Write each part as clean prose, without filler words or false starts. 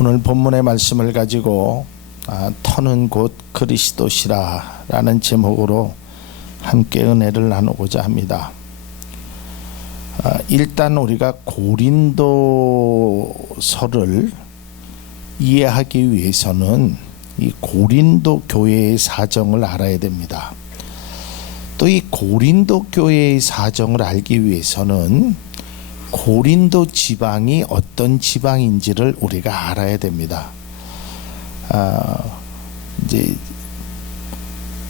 오늘 본문의 말씀을 가지고 터는 곧 그리스도시라 라는 제목으로 함께 은혜를 나누고자 합니다. 일단 우리가 고린도서를 이해하기 위해서는 이 고린도 교회의 사정을 알아야 됩니다. 또 이 고린도 교회의 사정을 알기 위해서는 고린도 지방이 어떤 지방인지를 우리가 알아야 됩니다. 이제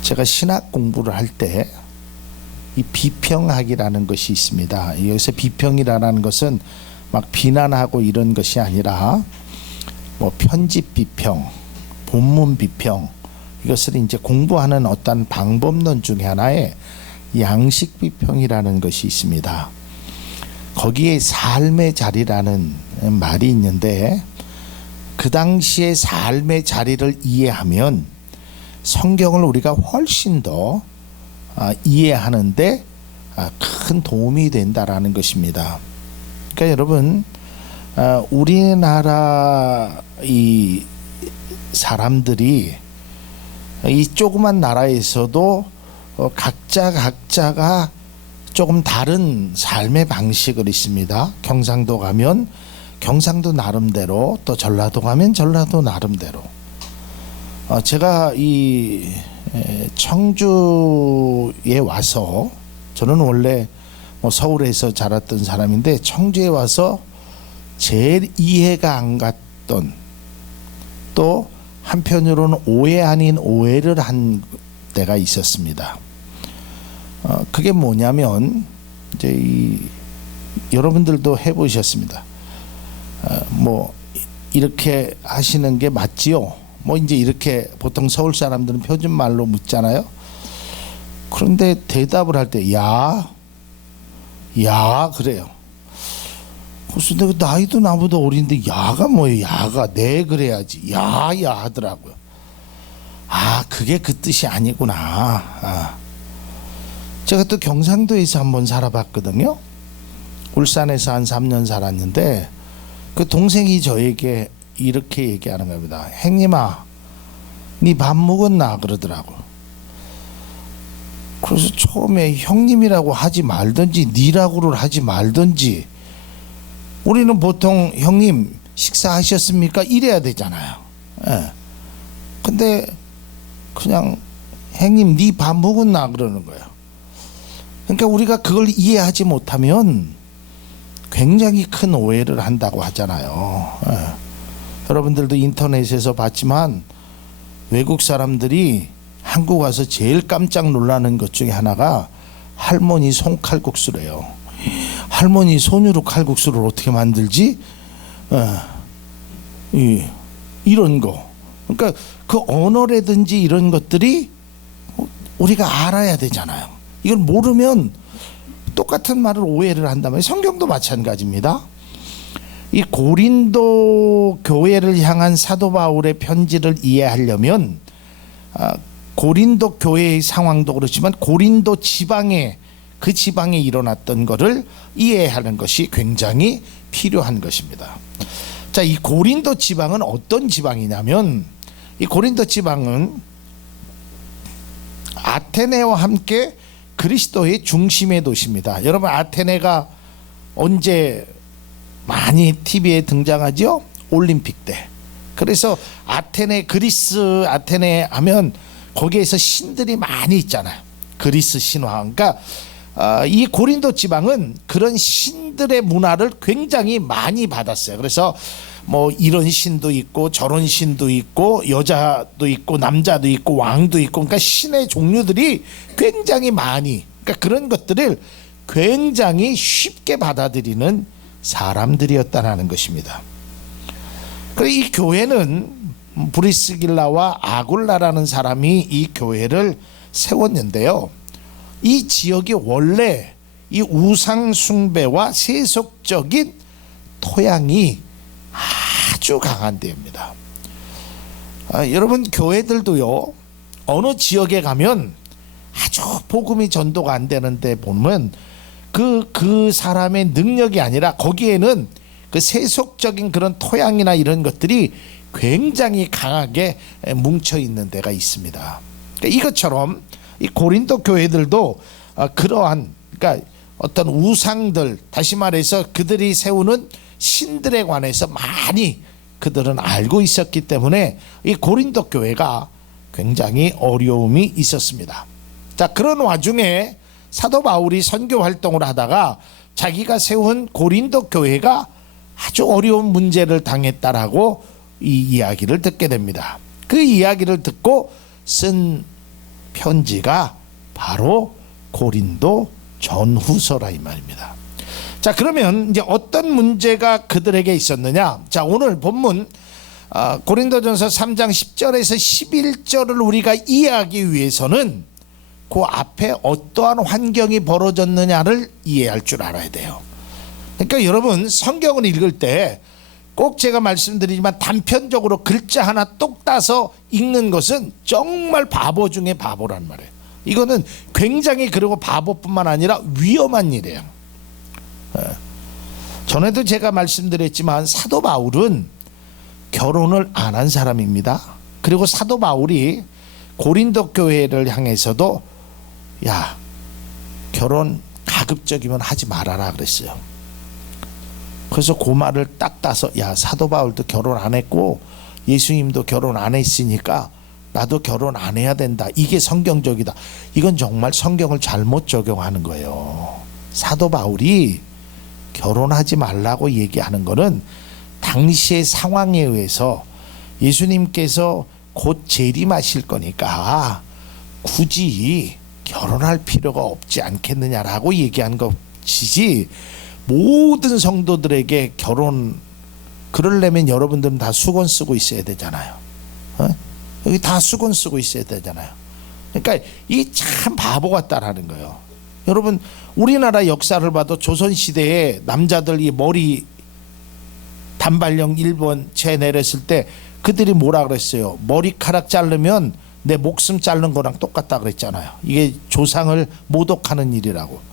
제가 신학 공부를 할 때 이 비평학이라는 것이 있습니다. 여기서 비평이라는 것은 막 비난하고 이런 것이 아니라 뭐 편집 비평, 본문 비평, 이것을 이제 공부하는 어떤 방법론 중에 하나에 양식 비평이라는 것이 있습니다. 거기에 삶의 자리라는 말이 있는데 그 당시의 삶의 자리를 이해하면 성경을 우리가 훨씬 더 이해하는데 큰 도움이 된다라는 것입니다. 그러니까 여러분, 우리나라 이 사람들이 이 조그만 나라에서도 각자가 조금 다른 삶의 방식을 있습니다. 경상도 가면 경상도 나름대로, 또 전라도 가면 전라도 나름대로. 제가 이 청주에 와서, 저는 원래 서울에서 자랐던 사람인데 청주에 와서 제일 이해가 안 갔던, 또 한편으로는 오해 아닌 오해를 한 때가 있었습니다. 그게 뭐냐면 이제 여러분들도 해보셨습니다. 뭐 이렇게 하시는 게 맞지요? 뭐 이제 이렇게 보통 서울 사람들은 표준말로 묻잖아요. 그런데 대답을 할 때 야 그래요. 그래서 내가 나이도 나보다 어린데 야가 뭐예요? 야가 네 그래야지. 야 하더라고요. 그게 그 뜻이 아니구나. 제가 또 경상도에서 한번 살아봤거든요. 울산에서 한 3년 살았는데 그 동생이 저에게 이렇게 얘기하는 겁니다. 행님아, 니 밥 먹었나? 그러더라고. 그래서 처음에 형님이라고 하지 말든지 니라고를 하지 말든지, 우리는 보통 형님 식사하셨습니까? 이래야 되잖아요. 근데 그냥 행님 니 밥 먹었나? 그러는 거예요. 그러니까 우리가 그걸 이해하지 못하면 굉장히 큰 오해를 한다고 하잖아요. 여러분들도 인터넷에서 봤지만 외국 사람들이 한국 와서 제일 깜짝 놀라는 것 중에 하나가 할머니 손칼국수래요. 할머니 손으로 칼국수를 어떻게 만들지? 이런 거. 그러니까 그 언어라든지 이런 것들이 우리가 알아야 되잖아요. 이걸 모르면 똑같은 말을 오해를 한다면, 성경도 마찬가지입니다. 이 고린도 교회를 향한 사도 바울의 편지를 이해하려면 고린도 교회의 상황도 그렇지만 고린도 지방에, 그 지방에 일어났던 것을 이해하는 것이 굉장히 필요한 것입니다. 자, 이 고린도 지방은 어떤 지방이냐면, 이 고린도 지방은 아테네와 함께 그리스도의 중심의 도시입니다. 여러분, 아테네가 언제 많이 TV에 등장하죠? 올림픽 때. 그래서 아테네, 그리스 아테네 하면 거기에서 신들이 많이 있잖아요. 그리스 신화. 그러니까 이 고린도 지방은 그런 신들의 문화를 굉장히 많이 받았어요. 그래서 뭐 이런 신도 있고 저런 신도 있고 여자도 있고 남자도 있고 왕도 있고, 그러니까 신의 종류들이 굉장히 많이, 그러니까 그런 것들을 굉장히 쉽게 받아들이는 사람들이었다는 것입니다. 그래서 이 교회는 브리스길라와 아굴라라는 사람이 이 교회를 세웠는데요. 이 지역이 원래 이 우상 숭배와 세속적인 토양이 아주 강한 데입니다. 여러분, 교회들도요, 어느 지역에 가면 아주 복음이 전도가 안 되는데 보면 그 사람의 능력이 아니라 거기에는 그 세속적인 그런 토양이나 이런 것들이 굉장히 강하게 뭉쳐 있는 데가 있습니다. 그러니까 이것처럼 이 고린도 교회들도 그러한, 그러니까 어떤 우상들, 다시 말해서 그들이 세우는 신들에 관해서 많이 그들은 알고 있었기 때문에 이 고린도 교회가 굉장히 어려움이 있었습니다. 자, 그런 와중에 사도 바울이 선교 활동을 하다가 자기가 세운 고린도 교회가 아주 어려운 문제를 당했다라고 이 이야기를 듣게 됩니다. 그 이야기를 듣고 쓴 편지가 바로 고린도 전후서라 이 말입니다. 자, 그러면 이제 어떤 문제가 그들에게 있었느냐? 자, 오늘 본문 고린도전서 3장 10절에서 11절을 우리가 이해하기 위해서는 그 앞에 어떠한 환경이 벌어졌느냐를 이해할 줄 알아야 돼요. 그러니까 여러분, 성경을 읽을 때 꼭 제가 말씀드리지만 단편적으로 글자 하나 똑 따서 읽는 것은 정말 바보 중에 바보란 말이에요. 이거는 굉장히, 그리고 바보뿐만 아니라 위험한 일이에요. 전에도 제가 말씀드렸지만 사도 바울은 결혼을 안 한 사람입니다. 그리고 사도 바울이 고린도 교회를 향해서도 야, 결혼 가급적이면 하지 말아라 그랬어요. 그래서 그 말을 딱 따서, 야, 사도 바울도 결혼 안 했고 예수님도 결혼 안 했으니까 나도 결혼 안 해야 된다, 이게 성경적이다. 이건 정말 성경을 잘못 적용하는 거예요. 사도 바울이 결혼하지 말라고 얘기하는 거는 당시의 상황에 의해서 예수님께서 곧 재림하실 거니까 굳이 결혼할 필요가 없지 않겠느냐라고 얘기한 것이지, 모든 성도들에게 결혼, 그러려면 여러분들은 다 수건 쓰고 있어야 되잖아요. 여기 다 수건 쓰고 있어야 되잖아요. 그러니까 이 참 바보 같다라는 거예요. 여러분, 우리나라 역사를 봐도 조선시대에 남자들 이 머리 단발령 1번 채 내렸을 때 그들이 뭐라 그랬어요? 머리카락 자르면 내 목숨 자르는 거랑 똑같다 그랬잖아요. 이게 조상을 모독하는 일이라고.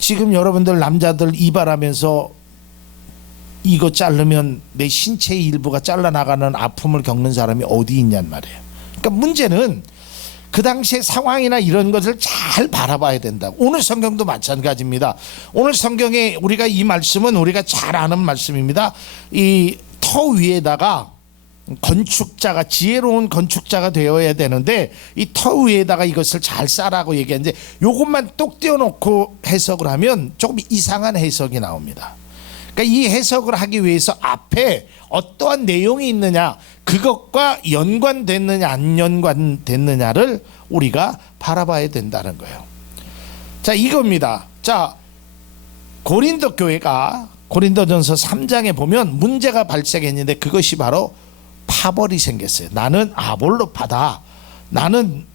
지금 여러분들 남자들 이발하면서 이거 자르면 내 신체의 일부가 잘라나가는 아픔을 겪는 사람이 어디 있냔 말이에요. 그러니까 문제는 그 당시의 상황이나 이런 것을 잘 바라봐야 된다. 오늘 성경도 마찬가지입니다. 오늘 성경에 우리가 이 말씀은 우리가 잘 아는 말씀입니다. 이 터 위에다가 건축자가, 지혜로운 건축자가 되어야 되는데 이 터 위에다가 이것을 잘 쌓으라고 얘기하는데, 요것만 똑 띄워놓고 해석을 하면 조금 이상한 해석이 나옵니다. 그러니까 이 해석을 하기 위해서 앞에 어떠한 내용이 있느냐, 그것과 연관됐느냐 안 연관됐느냐를 우리가 바라봐야 된다는 거예요. 자, 이겁니다. 자, 고린도 교회가 고린도전서 3장에 보면 문제가 발생했는데 그것이 바로 파벌이 생겼어요. 나는 아볼로파다, 나는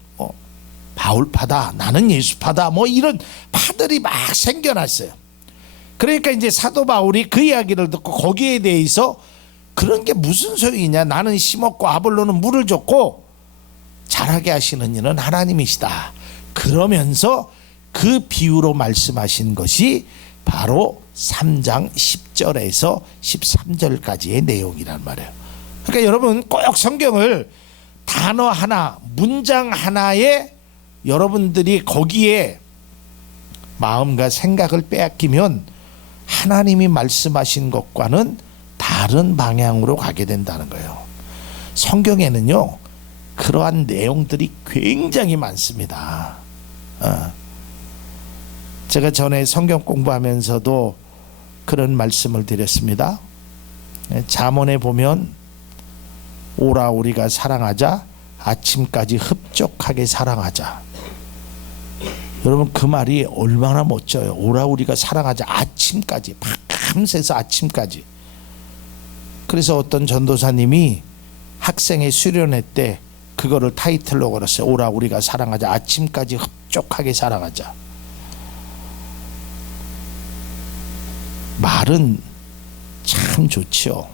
바울파다, 나는 예수파다, 뭐 이런 파들이 막 생겨났어요. 그러니까 이제 사도 바울이 그 이야기를 듣고 거기에 대해서 그런 게 무슨 소용이냐, 나는 심었고 아볼로는 물을 줬고 자라게 하시는 이는 하나님이시다. 그러면서 그 비유로 말씀하신 것이 바로 3장 10절에서 13절까지의 내용이란 말이에요. 그러니까 여러분, 꼭 성경을 단어 하나, 문장 하나에 여러분들이 거기에 마음과 생각을 빼앗기면 하나님이 말씀하신 것과는 다른 방향으로 가게 된다는 거예요. 성경에는요, 그러한 내용들이 굉장히 많습니다. 제가 전에 성경 공부하면서도 그런 말씀을 드렸습니다. 잠언에 보면 오라 우리가 사랑하자, 아침까지 흡족하게 사랑하자. 여러분, 그 말이 얼마나 멋져요. 오라 우리가 사랑하자, 아침까지, 밤새서 아침까지. 그래서 어떤 전도사님이 학생의 수련회 때 그거를 타이틀로 걸었어요. 오라 우리가 사랑하자, 아침까지 흡족하게 사랑하자. 말은 참 좋죠.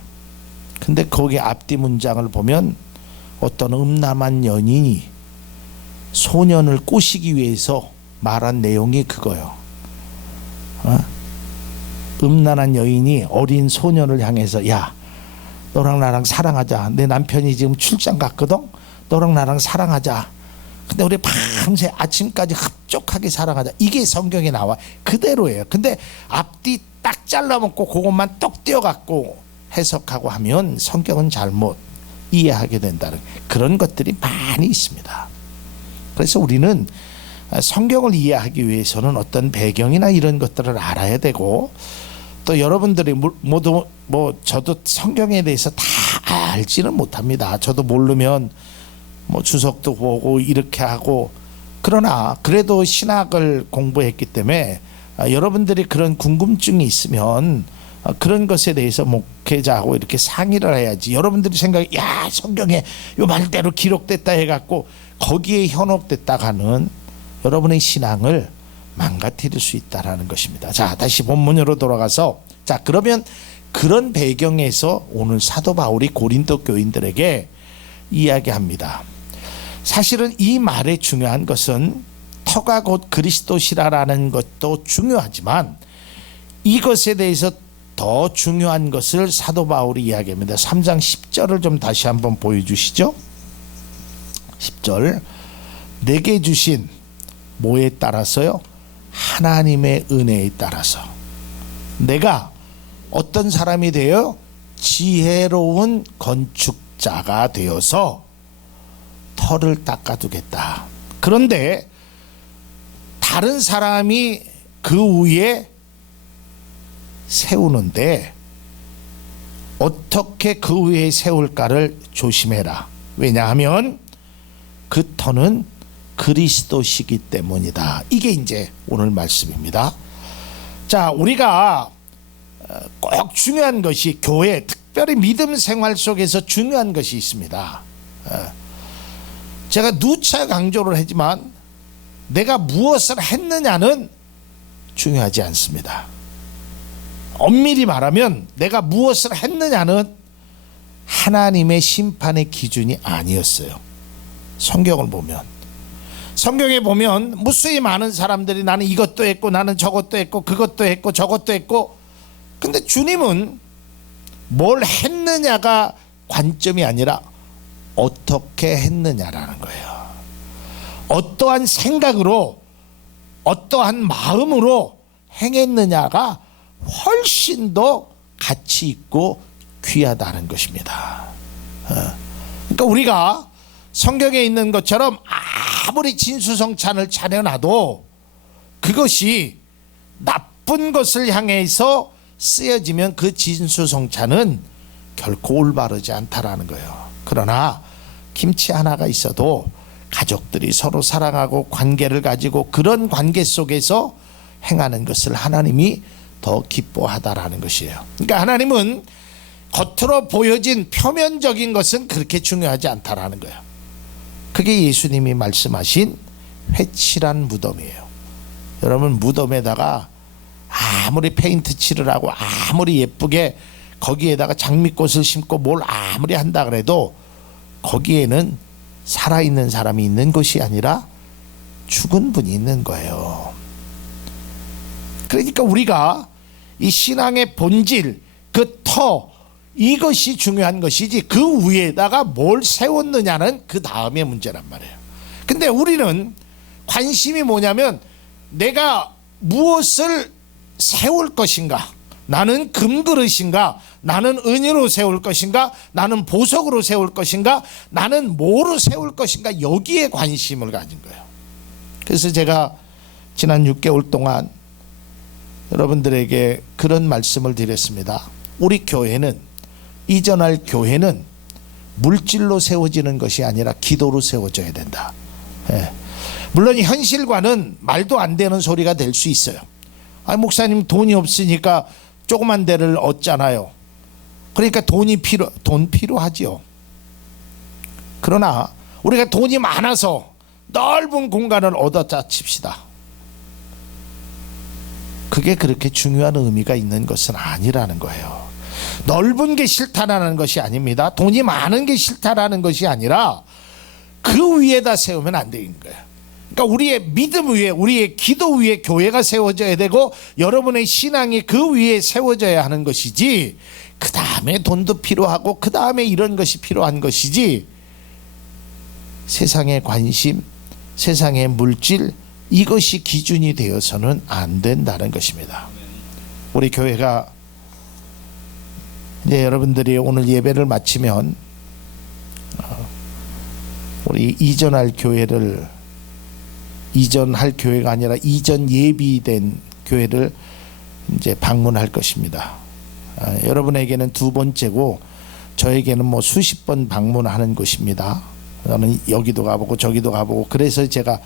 근데 거기 앞뒤 문장을 보면 어떤 음란한 연인이 소년을 꼬시기 위해서 말한 내용이 그거요. 음란한 여인이 어린 소년을 향해서 야, 너랑 나랑 사랑하자. 내 남편이 지금 출장 갔거든. 너랑 나랑 사랑하자. 근데 우리 밤새 아침까지 흡족하게 사랑하자. 이게 성경에 나와. 그대로예요. 근데 앞뒤 딱 잘라먹고 그것만 똑 떼어갖고 해석하고 하면 성경은 잘못 이해하게 된다는 그런 것들이 많이 있습니다. 그래서 우리는 성경을 이해하기 위해서는 어떤 배경이나 이런 것들을 알아야 되고, 또 여러분들이 모두 저도 성경에 대해서 다 알지는 못합니다. 저도 모르면 주석도 보고 이렇게 하고, 그러나 그래도 신학을 공부했기 때문에 여러분들이 그런 궁금증이 있으면 그런 것에 대해서 목회자하고 이렇게 상의를 해야지. 여러분들이 생각해 야, 성경에 요 말대로 기록됐다 해갖고 거기에 현혹됐다가는 여러분의 신앙을 망가뜨릴 수 있다라는 것입니다. 자, 다시 본문으로 돌아가서, 자, 그러면 그런 배경에서 오늘 사도 바울이 고린도 교인들에게 이야기합니다. 사실은 이 말의 중요한 것은 터가 곧 그리스도시라라는 것도 중요하지만 이것에 대해서 더 중요한 것을 사도 바울이 이야기합니다. 3장 10절을 좀 다시 한번 보여주시죠. 10절, 내게 주신 뭐에 따라서요? 하나님의 은혜에 따라서 내가 어떤 사람이 되어 지혜로운 건축자가 되어서 터를 닦아두겠다. 그런데 다른 사람이 그 위에 세우는데 어떻게 그 위에 세울까를 조심해라. 왜냐하면 그 터는 그리스도시기 때문이다. 이게 이제 오늘 말씀입니다. 자, 우리가 꼭 중요한 것이 교회, 특별히 믿음 생활 속에서 중요한 것이 있습니다. 제가 누차 강조를 하지만 내가 무엇을 했느냐는 중요하지 않습니다. 엄밀히 말하면 내가 무엇을 했느냐는 하나님의 심판의 기준이 아니었어요. 성경을 보면, 성경에 보면 무수히 많은 사람들이 나는 이것도 했고 나는 저것도 했고 그것도 했고 저것도 했고, 근데 주님은 뭘 했느냐가 관점이 아니라 어떻게 했느냐라는 거예요. 어떠한 생각으로 어떠한 마음으로 행했느냐가 훨씬 더 가치 있고 귀하다는 것입니다. 그러니까 우리가 성경에 있는 것처럼 아무리 진수성찬을 차려놔도 그것이 나쁜 것을 향해서 쓰여지면 그 진수성찬은 결코 올바르지 않다라는 거예요. 그러나 김치 하나가 있어도 가족들이 서로 사랑하고 관계를 가지고 그런 관계 속에서 행하는 것을 하나님이 더 기뻐하다라는 것이에요. 그러니까 하나님은 겉으로 보여진 표면적인 것은 그렇게 중요하지 않다라는 거예요. 그게 예수님이 말씀하신 회칠한 무덤이에요. 여러분, 무덤에다가 아무리 페인트 칠을 하고 아무리 예쁘게 거기에다가 장미꽃을 심고 뭘 아무리 한다 그래도 거기에는 살아있는 사람이 있는 것이 아니라 죽은 분이 있는 거예요. 그러니까 우리가 이 신앙의 본질, 그 터, 이것이 중요한 것이지 그 위에다가 뭘 세웠느냐는 그 다음의 문제란 말이에요. 근데 우리는 관심이 뭐냐면 내가 무엇을 세울 것인가, 나는 금그릇인가, 나는 은으로 세울 것인가, 나는 보석으로 세울 것인가, 나는 뭐로 세울 것인가, 여기에 관심을 가진 거예요. 그래서 제가 지난 6개월 동안 여러분들에게 그런 말씀을 드렸습니다. 우리 교회는, 이전할 교회는 물질로 세워지는 것이 아니라 기도로 세워져야 된다. 물론 현실과는 말도 안 되는 소리가 될 수 있어요. 목사님 돈이 없으니까 조그만 데를 얻잖아요. 그러니까 돈 필요하지요. 그러나 우리가 돈이 많아서 넓은 공간을 얻었다 칩시다. 그게 그렇게 중요한 의미가 있는 것은 아니라는 거예요. 넓은 게 싫다라는 것이 아닙니다. 돈이 많은 게 싫다라는 것이 아니라 그 위에다 세우면 안 되는 거예요. 그러니까 우리의 믿음 위에, 우리의 기도 위에 교회가 세워져야 되고 여러분의 신앙이 그 위에 세워져야 하는 것이지, 그 다음에 돈도 필요하고 그 다음에 이런 것이 필요한 것이지, 세상의 관심, 세상의 물질, 이것이 기준이 되어서는 안 된다는 것입니다. 우리 교회가 이제 여러분들이 오늘 예배를 마치면 우리 이전할 교회가 아니라 이전 예비된 교회를 이제 방문할 것입니다. 여러분에게는 두 번째고 저에게는 뭐 수십 번 방문하는 것입니다. 저는 여기도 가보고 저기도 가보고, 그래서 제가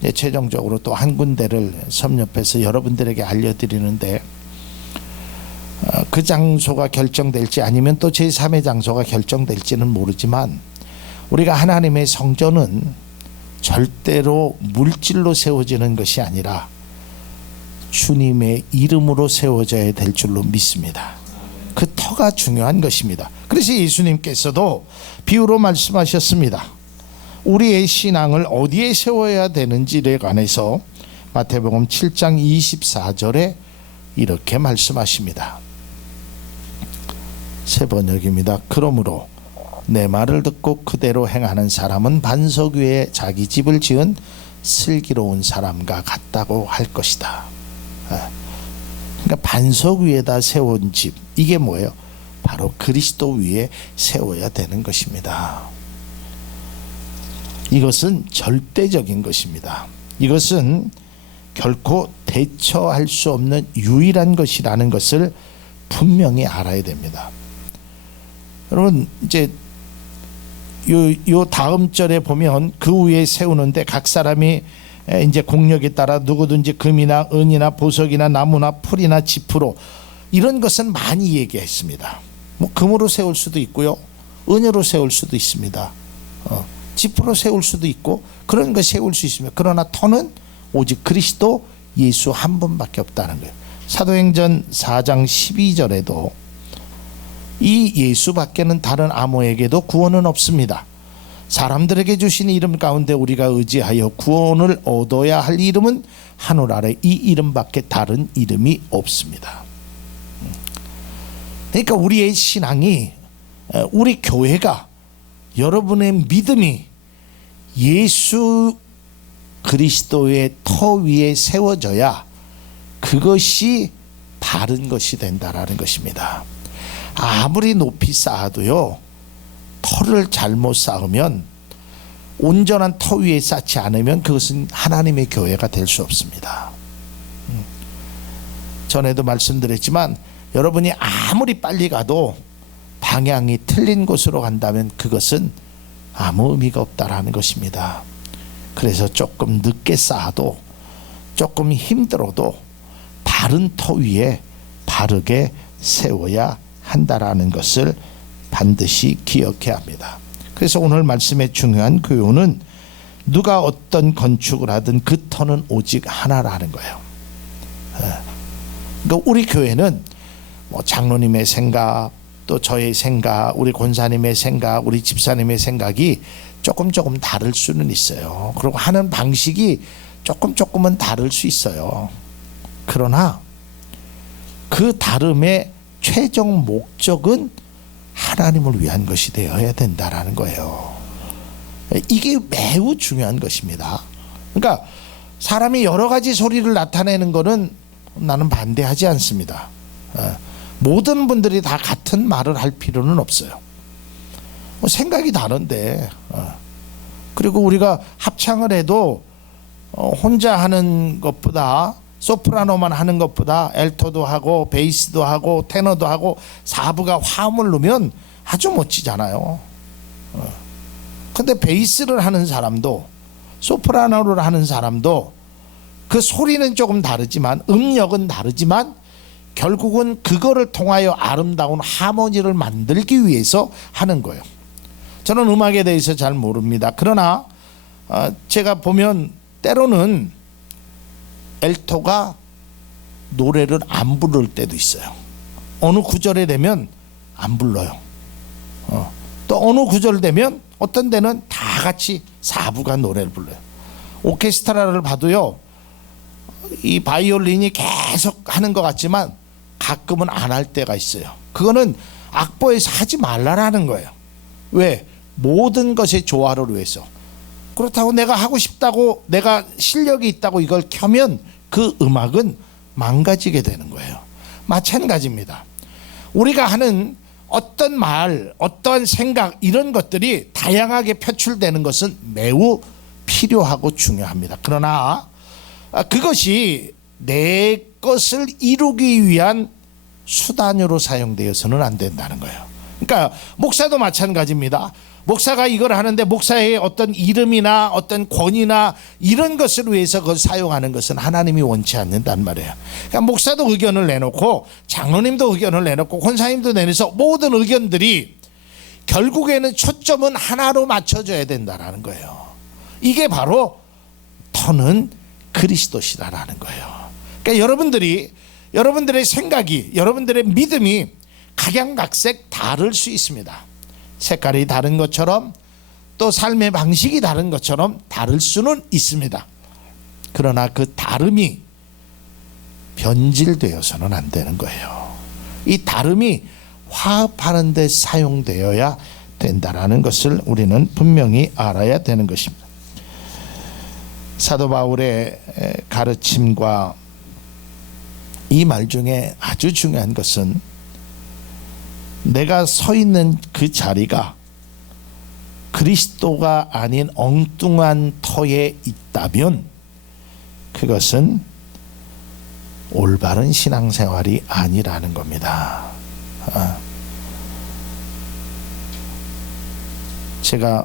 이제 최종적으로 또 한 군데를 섭렵해서 여러분들에게 알려드리는데, 그 장소가 결정될지 아니면 또 제3의 장소가 결정될지는 모르지만, 우리가 하나님의 성전은 절대로 물질로 세워지는 것이 아니라 주님의 이름으로 세워져야 될 줄로 믿습니다. 그 터가 중요한 것입니다. 그래서 예수님께서도 비유로 말씀하셨습니다. 우리의 신앙을 어디에 세워야 되는지에 관해서 마태복음 7장 24절에 이렇게 말씀하십니다. 새 번역입니다. 그러므로 내 말을 듣고 그대로 행하는 사람은 반석 위에 자기 집을 지은 슬기로운 사람과 같다고 할 것이다. 그러니까 반석 위에다 세운 집, 이게 뭐예요? 바로 그리스도 위에 세워야 되는 것입니다. 이것은 절대적인 것입니다. 이것은 결코 대처할 수 없는 유일한 것이라는 것을 분명히 알아야 됩니다. 여러분, 이제 요 다음 절에 보면 그 위에 세우는데 각 사람이 이제 공력에 따라 누구든지 금이나 은이나 보석이나 나무나 풀이나 지프로, 이런 것은 많이 얘기했습니다. 뭐 금으로 세울 수도 있고요, 은으로 세울 수도 있습니다. 지프로 세울 수도 있고 그런 거 세울 수 있습니다. 그러나 터는 오직 그리스도 예수 한 분밖에 없다는 거예요. 사도행전 4장 12절에도 이 예수밖에는 다른 아무에게도 구원은 없습니다. 사람들에게 주신 이름 가운데 우리가 의지하여 구원을 얻어야 할 이름은 하늘 아래 이 이름밖에 다른 이름이 없습니다. 그러니까 우리의 신앙이, 우리 교회가, 여러분의 믿음이 예수 그리스도의 터 위에 세워져야 그것이 바른 것이 된다라는 것입니다. 아무리 높이 쌓아도요, 터를 잘못 쌓으면, 온전한 터 위에 쌓지 않으면 그것은 하나님의 교회가 될 수 없습니다. 전에도 말씀드렸지만 여러분이 아무리 빨리 가도 방향이 틀린 곳으로 간다면 그것은 아무 의미가 없다라는 것입니다. 그래서 조금 늦게 쌓아도, 조금 힘들어도 바른 터 위에 바르게 세워야 한다라는 것을 반드시 기억해야 합니다. 그래서 오늘 말씀의 중요한 교훈은 누가 어떤 건축을 하든 그 터는 오직 하나라는 거예요. 그러니까 우리 교회는 뭐 장로님의 생각, 또 저의 생각, 우리 권사님의 생각, 우리 집사님의 생각이 조금 다를 수는 있어요. 그리고 하는 방식이 조금은 다를 수 있어요. 그러나 그 다름의 최종 목적은 하나님을 위한 것이 되어야 된다라는 거예요. 이게 매우 중요한 것입니다. 그러니까 사람이 여러 가지 소리를 나타내는 것은 나는 반대하지 않습니다. 모든 분들이 다 같은 말을 할 필요는 없어요. 생각이 다른데, 그리고 우리가 합창을 해도 혼자 하는 것보다, 소프라노만 하는 것보다 엘토도 하고 베이스도 하고 테너도 하고 사부가 화음을 넣으면 아주 멋지잖아요. 근데 베이스를 하는 사람도 소프라노를 하는 사람도 그 소리는 조금 다르지만, 음역은 다르지만 결국은 그거를 통하여 아름다운 하모니를 만들기 위해서 하는 거예요. 저는 음악에 대해서 잘 모릅니다. 그러나 제가 보면 때로는 엘토가 노래를 안 부를 때도 있어요. 어느 구절에 되면 안 불러요. 또 어느 구절 되면 어떤 데는 다 같이 사부가 노래를 불러요. 오케스트라를 봐도요, 이 바이올린이 계속 하는 것 같지만 가끔은 안 할 때가 있어요. 그거는 악보에서 하지 말라라는 거예요. 왜? 모든 것의 조화를 위해서. 그렇다고 내가 하고 싶다고, 내가 실력이 있다고 이걸 켜면 그 음악은 망가지게 되는 거예요. 마찬가지입니다. 우리가 하는 어떤 말, 어떤 생각, 이런 것들이 다양하게 표출되는 것은 매우 필요하고 중요합니다. 그러나 그것이 내 것을 이루기 위한 수단으로 사용되어서는 안 된다는 거예요. 그러니까 목사도 마찬가지입니다. 목사가 이걸 하는데 목사의 어떤 이름이나 어떤 권위나 이런 것을 위해서 그걸 사용하는 것은 하나님이 원치 않는단 말이에요. 그러니까 목사도 의견을 내놓고 장로님도 의견을 내놓고 권사님도 내놓아서 모든 의견들이 결국에는 초점은 하나로 맞춰져야 된다는 거예요. 이게 바로 터는 그리스도시다라는 거예요. 그러니까 여러분들의 생각이, 여러분들의 믿음이 각양각색 다를 수 있습니다. 색깔이 다른 것처럼 또 삶의 방식이 다른 것처럼 다를 수는 있습니다. 그러나 그 다름이 변질되어서는 안 되는 거예요. 이 다름이 화합하는 데 사용되어야 된다는 것을 우리는 분명히 알아야 되는 것입니다. 사도 바울의 가르침과 이 말 중에 아주 중요한 것은 내가 서 있는 그 자리가 그리스도가 아닌 엉뚱한 터에 있다면 그것은 올바른 신앙생활이 아니라는 겁니다. 제가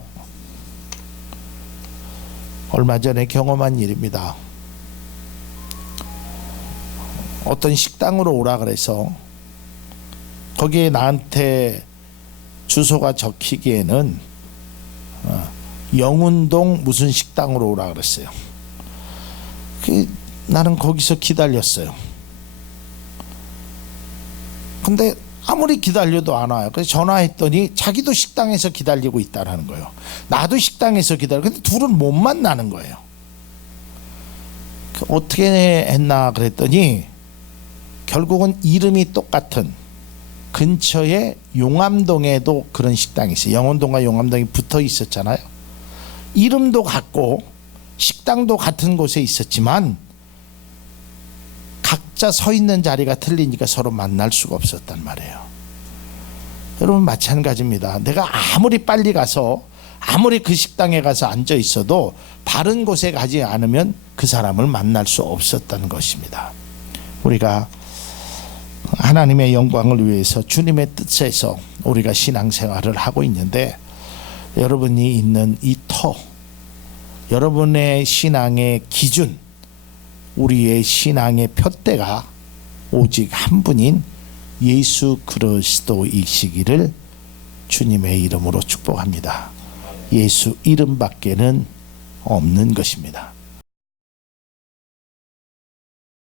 얼마 전에 경험한 일입니다. 어떤 식당으로 오라 그래서 거기에 나한테 주소가 적히기에는 영운동 무슨 식당으로 오라 그랬어요. 나는 거기서 기다렸어요. 근데 아무리 기다려도 안 와요. 그래서 전화했더니 자기도 식당에서 기다리고 있다라는 거예요. 나도 식당에서 기다려. 근데 둘은 못 만나는 거예요. 어떻게 했나 그랬더니 결국은 이름이 똑같은 근처에 용암동에도 그런 식당이 있어요. 영운동과 용암동이 붙어 있었잖아요. 이름도 같고 식당도 같은 곳에 있었지만 각자 서 있는 자리가 틀리니까 서로 만날 수가 없었단 말이에요. 여러분 마찬가지입니다. 내가 아무리 빨리 가서 아무리 그 식당에 가서 앉아 있어도 바른 곳에 가지 않으면 그 사람을 만날 수 없었다는 것입니다. 우리가 하나님의 영광을 위해서 주님의 뜻에서 우리가 신앙생활을 하고 있는데 여러분이 있는 이 터, 여러분의 신앙의 기준, 우리의 신앙의 푯대가 오직 한 분인 예수 그리스도이시기를 주님의 이름으로 축복합니다. 예수 이름밖에는 없는 것입니다.